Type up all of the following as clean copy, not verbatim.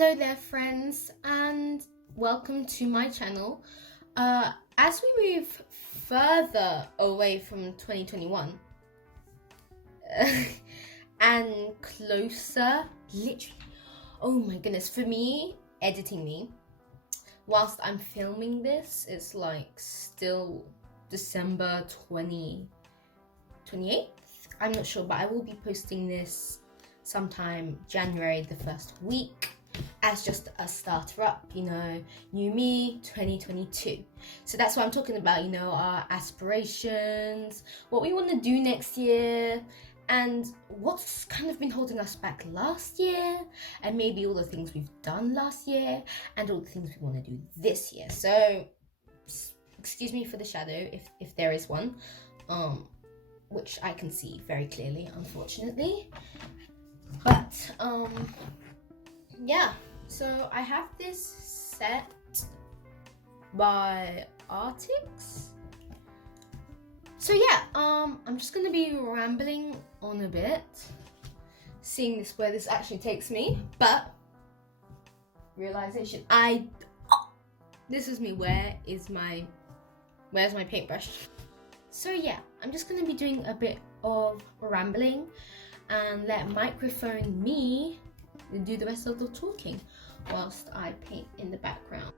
Hello there friends and welcome to my channel. As we move further away from 2021 and closer, literally, oh my goodness, for me, editing me, whilst I'm filming this, it's like still December 28th. I'm not sure, but I will be posting this sometime January the first week as just a starter up, new me 2022. So that's what I'm talking about, our aspirations, what we want to do next year, and what's kind of been holding us back last year, and maybe all the things we've done last year and all the things we want to do this year. So excuse me for the shadow if there is one, which I can see very clearly, unfortunately. But yeah, so I have this set by Artix. So yeah, I'm just gonna be rambling on a bit, seeing where this actually takes me. But realization, this is me. Where's my paintbrush? So yeah, I'm just gonna be doing a bit of rambling and let microphone me do the rest of the talking whilst I paint in the background.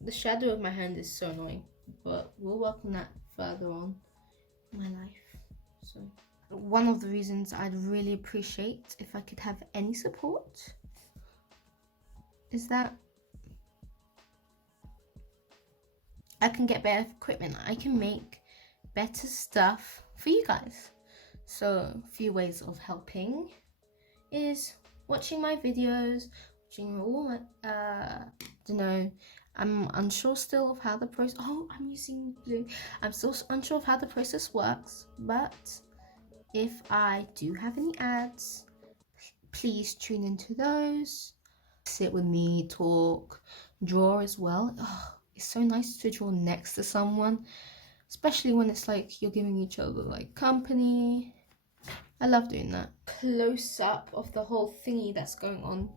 The shadow of my hand is so annoying, but we'll work on that further on in my life. So one of the reasons I'd really appreciate if I could have any support is that I can get better equipment. I can make better stuff for you guys. So a few ways of helping is watching my videos, watching all my, I'm unsure still of how the process, I'm using blue. I'm still unsure of how the process works, but if I do have any ads, please tune into those. Sit with me, talk, draw as well. It's so nice to draw next to someone, especially when it's like you're giving each other like company. I love doing that. Close up of the whole thingy that's going on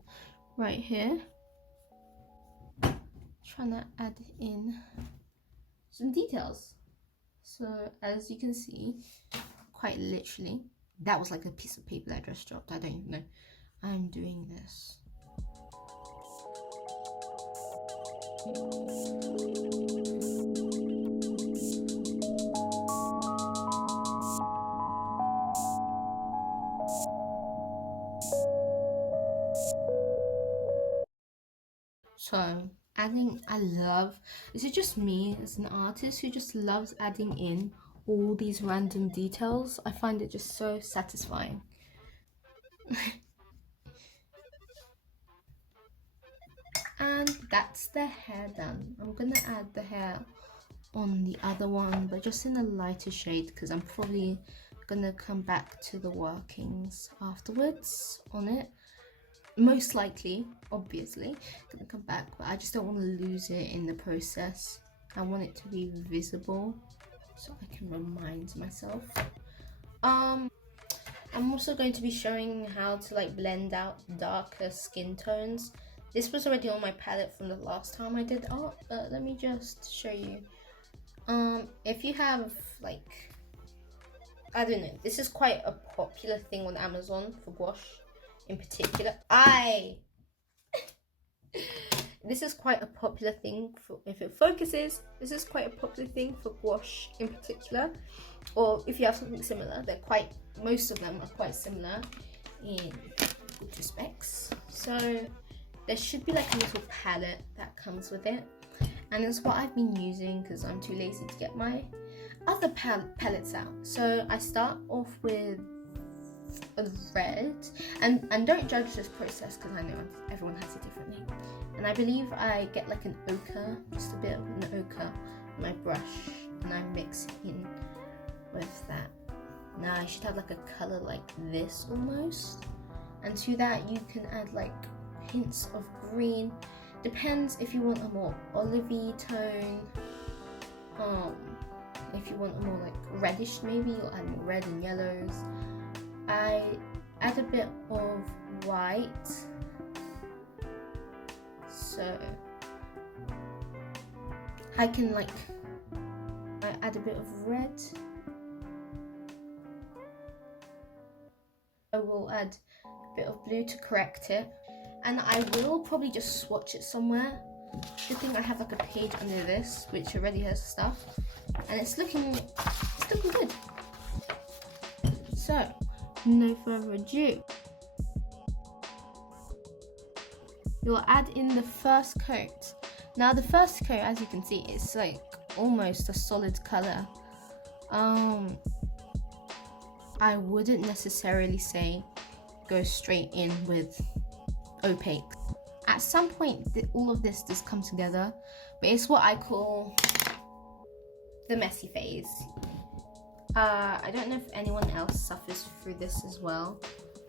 right here. Trying to add in some details. So as you can see, quite literally, that was like a piece of paper that I just dropped. I don't even know. I'm doing this. So is it just me as an artist who just loves adding in all these random details? I find it just so satisfying. And that's the hair done. I'm gonna add the hair on the other one, but just in a lighter shade, because I'm probably gonna come back to the workings afterwards on it. Most likely, obviously, gonna come back, but I just don't want to lose it in the process. I want it to be visible so I can remind myself. I'm also going to be showing how to like blend out darker skin tones. This was already on my palette from the last time I did art, but let me just show you. If you have like, I don't know, this is quite a popular thing on Amazon for gouache in particular. This is quite a popular thing for, if it focuses, this is quite a popular thing for gouache in particular. Or if you have something similar, most of them are quite similar in good respects. So there should be like a little palette that comes with it. and it's what I've been using because I'm too lazy to get my other palettes out. So I start off with a red, and don't judge this process because I know everyone has it differently. And I believe I get like an ochre, just a bit of an ochre on my brush, and I mix it in with that. Now I should have like a color like this almost, and to that you can add like hints of green. Depends if you want a more olivey tone. If you want a more like reddish, maybe you'll add more red and yellows. I add a bit of white, so I can I add a bit of red. I will add a bit of blue to correct it, and I will probably just swatch it somewhere. Good thing I have like a page under this which already has stuff, and it's looking good. So no further ado, you'll add in the first coat. Now the first coat, as you can see, is like almost a solid color. I wouldn't necessarily say go straight in with opaque. At some point all of this does come together, but it's what I call the messy phase. I don't know if anyone else suffers through this as well,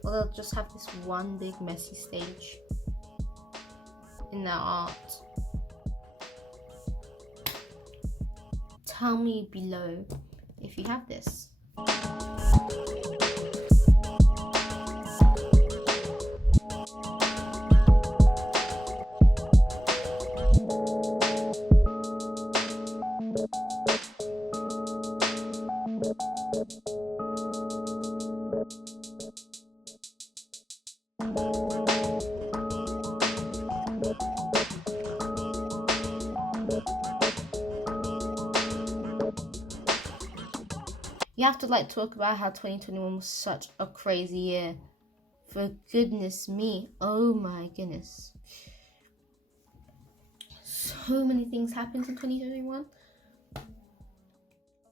or they'll just have this one big messy stage in their art. Tell me below if you have this. You have to talk about how 2021 was such a crazy year. For goodness me, oh my goodness. So many things happened in 2021.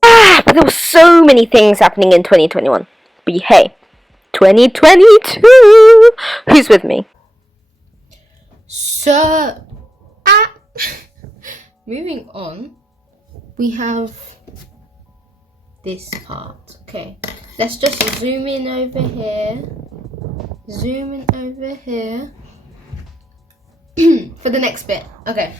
But there were so many things happening in 2021. But hey, 2022! Who's with me? So, moving on, we have this part. Okay, let's just zoom in over here. Zoom in over here for the next bit. Okay,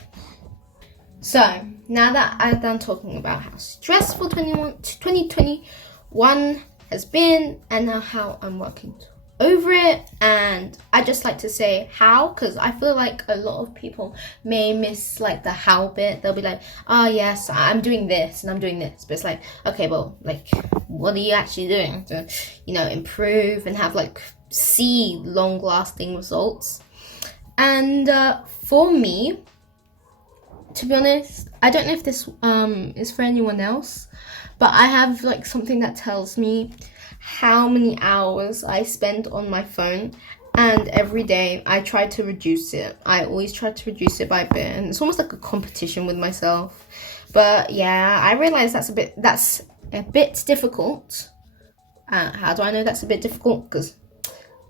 so now that I'm done talking about how stressful 2021 has been, and now how I'm working over it, and I just like to say how, because I feel like a lot of people may miss the how bit. They'll be like, oh yes, I'm doing this and I'm doing this, but it's like, okay, well, what are you actually doing to improve and have see long lasting results? And for me, to be honest, I don't know if this is for anyone else, but I have something that tells me how many hours I spend on my phone, and every day I try to reduce it. I always try to reduce it by a bit, and it's almost like a competition with myself. But yeah, I realize that's a bit difficult. How do I know that's a bit difficult? Because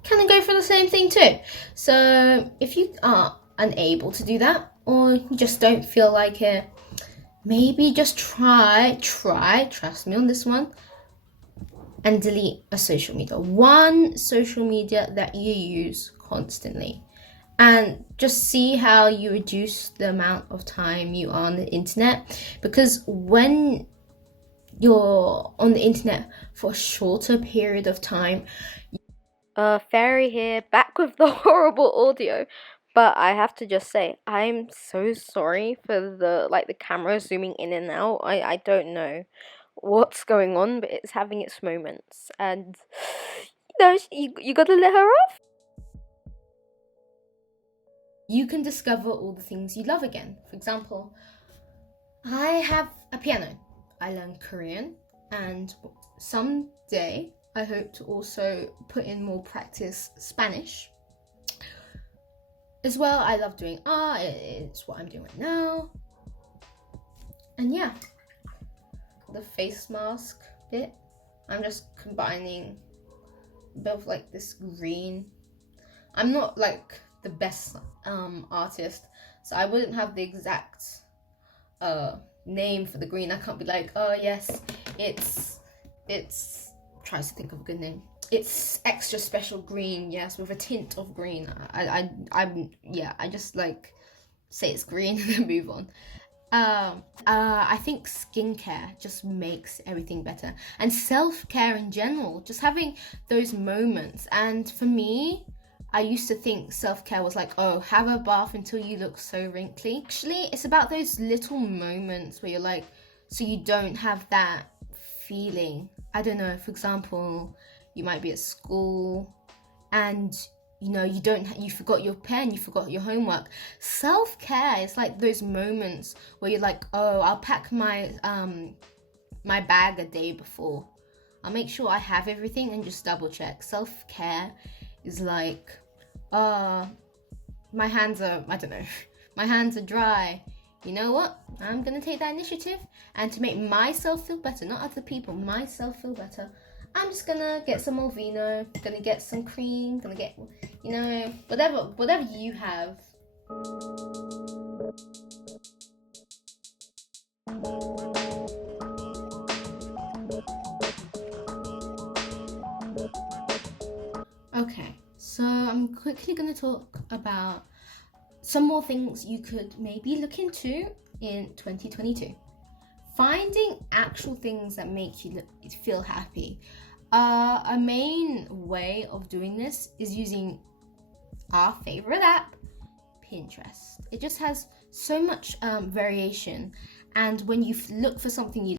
kind of go for the same thing too. So if you are unable to do that, or you just don't feel like it, maybe just try, trust me on this one, and delete a social media. One social media that you use constantly, and just see how you reduce the amount of time you are on the internet. Because when you're on the internet for a shorter period of time, Fairy here, back with the horrible audio. But I have to just say, I'm so sorry for the camera zooming in and out. I don't know what's going on, but it's having its moments, and you gotta let her off. you can discover all the things you love again. For example, I have a piano. I learned Korean, and someday I hope to also put in more practice Spanish. As well, I love doing art. It's what I'm doing right now. And yeah, the face mask bit, I'm just combining a bit of like this green. I'm not like the best artist, so I wouldn't have the exact name for the green. I can't be like, oh yes, it's tries to think of a good name. It's extra special green, yes, with a tint of green. I just like say it's green and then move on. I think skincare just makes everything better, and self-care in general, just having those moments. And for me, I used to think self-care was like, oh, have a bath until you look so wrinkly. Actually, it's about those little moments where you're like, so you don't have that feeling. I don't know, for example, you might be at school and you forgot your pen, you forgot your homework. Self-care is like those moments where you're like, oh, I'll pack my my bag a day before. I'll make sure I have everything and just double check. Self-care is like, my hands are, I don't know, my hands are dry. You know what? I'm gonna take that initiative, and to make myself feel better, not other people, myself feel better, I'm just gonna get some more vino, gonna get some cream, gonna get, whatever you have. Okay, so I'm quickly gonna talk about some more things you could maybe look into in 2022. Finding actual things that make you feel happy. A main way of doing this is using our favorite app, Pinterest. It just has so much variation, and when you look for something you